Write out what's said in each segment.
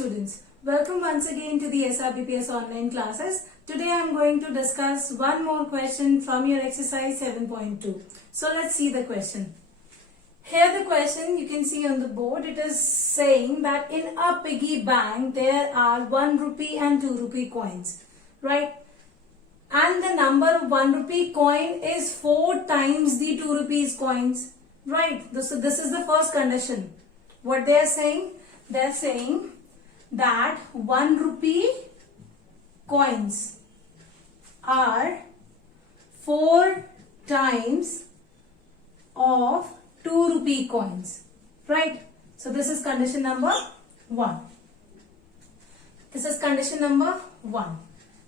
students, welcome once again to the SRBPS online classes. Today I am going to discuss one more question from your exercise 7.2. So let's see the question. Here the question you can see on the board, it is saying that in a piggy bank there are 1 rupee and 2 rupee coins, right? And the number of 1 rupee coin is 4 times the 2 rupees coins, right? So this is the first condition. What they are saying? They are saying that 1 rupee coins are 4 times of 2 rupee coins, right? So this is condition number 1. This is condition number 1.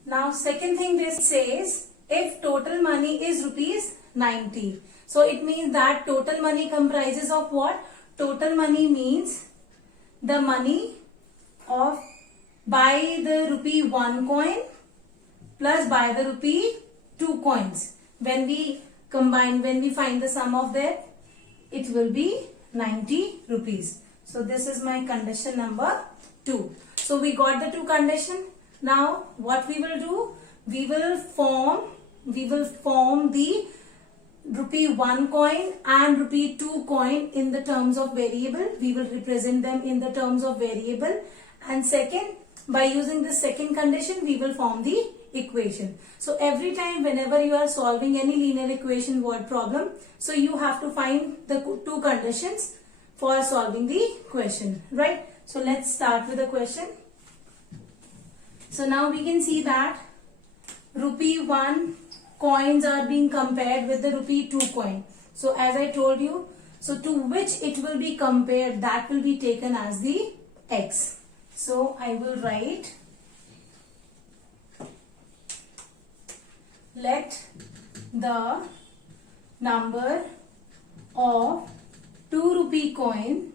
Now second thing this says, if total money is rupees 90. So it means that total money comprises of what? Total money means the money of by the rupee 1 coin plus by the rupee 2 coins. When we combine, when we find the sum of that, it will be 90 rupees. So this is my condition number 2. So we got the 2 condition. Now what we will do? We will form the rupee 1 coin and rupee 2 coin in the terms of variable. We will represent them in the terms of variable. And second, by using the second condition, we will form the equation. So every time whenever you are solving any linear equation word problem, so you have to find the 2 conditions for solving the question, right? So let's start with the question. So now we can see that rupee 1 coins are being compared with the rupee 2 coin. So as I told you, so to which it will be compared, that will be taken as the x. So I will write, let the number of 2 rupee coins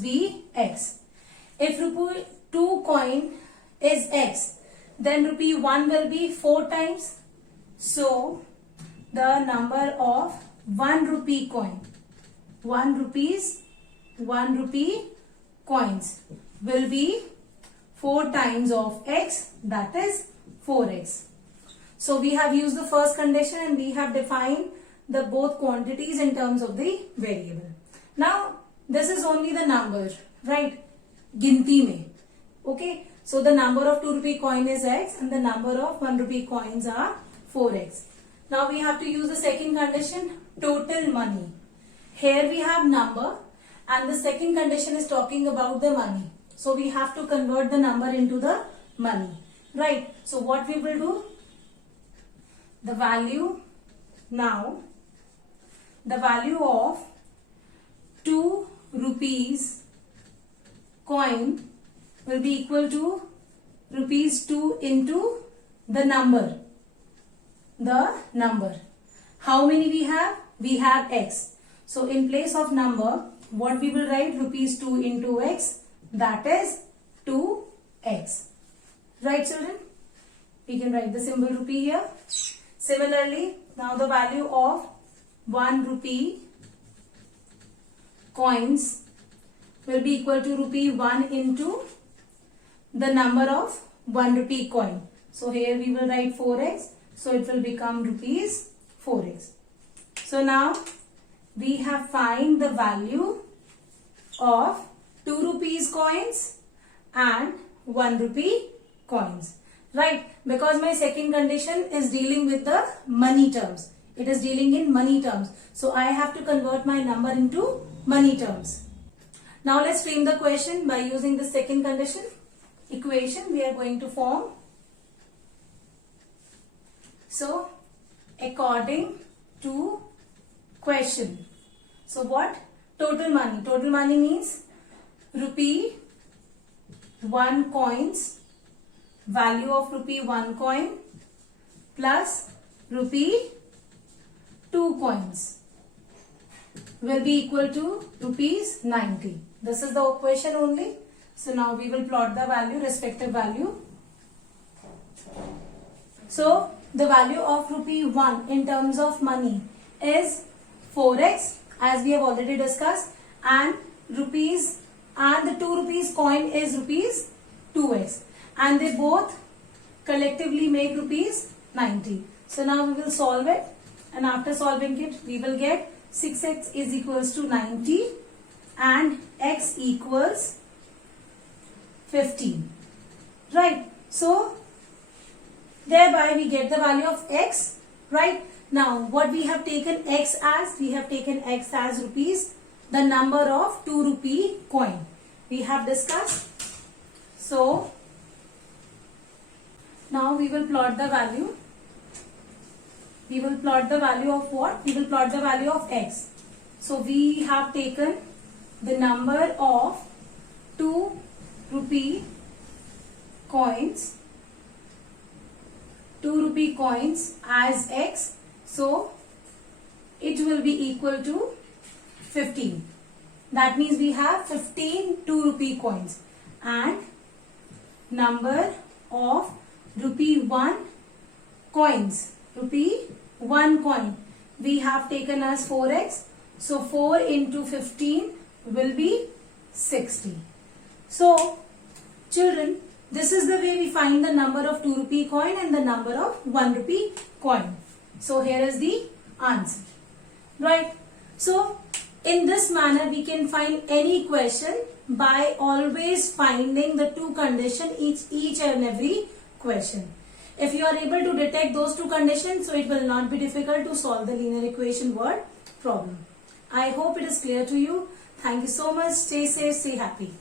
be x. If rupee 2 coin is x, then rupee 1 will be 4 times. So the number of 1 rupee coin, 1 rupee coins will be 4 times of x, that is 4x. So we have used the first condition and we have defined the both quantities in terms of the variable. Now this is only the number, right? Ginti mein. Okay. So the number of 2 rupee coin is x and the number of 1 rupee coins are 4x. Now we have to use the second condition, total money. Here we have number and the second condition is talking about the money. So we have to convert the number into the money, right? So what we will do? The value of 2 rupees coin will be equal to rupees 2 into the number. How many we have? We have x. So in place of number, what we will write? Rupees 2 into x, that is 2x. Right children? We can write the symbol rupee here. Similarly, now the value of 1 rupee coins will be equal to rupee 1 into the number of 1 rupee coin. So here we will write 4x. So it will become rupees 4x. So now we have find the value of 2 rupees coins and 1 rupee coins. Right? Because my second condition is dealing with the money terms. It is dealing in money terms. So I have to convert my number into money terms. Now let's frame the question by using the second condition. Equation we are going to form. So according to question. So what? Total money. Total money means rupee 1 coins, value of rupee 1 coin plus rupee 2 coins will be equal to rupees 90. This is the equation only. So now we will plot the value, respective value. So the value of rupee 1 in terms of money is 4x as we have already discussed, and rupees and the 2 rupees coin is rupees 2x, and they both collectively make rupees 90. So now we will solve it, and after solving it we will get 6x is equals to 90 and x equals 15. Right. So thereby we get the value of x. Right. Now what we have taken x as? We have taken x as rupees, the number of 2 rupee coin. We have discussed. So now we will plot the value. We will plot the value of what? We will plot the value of x. So we have taken the number of 2 rupee coins, 2 rupee coins as x. So it will be equal to 15. That means we have 15 2 rupee coins, and number of rupee 1 coins, rupee 1 coin, we have taken as 4x. So 4 into 15 will be 60. So children, this is the way we find the number of 2 rupee coin and the number of 1 rupee coin. So here is the answer. Right. So in this manner we can find any question by always finding the two conditions each and every question. If you are able to detect those two conditions, so it will not be difficult to solve the linear equation word problem. I hope it is clear to you. Thank you so much. Stay safe, stay happy.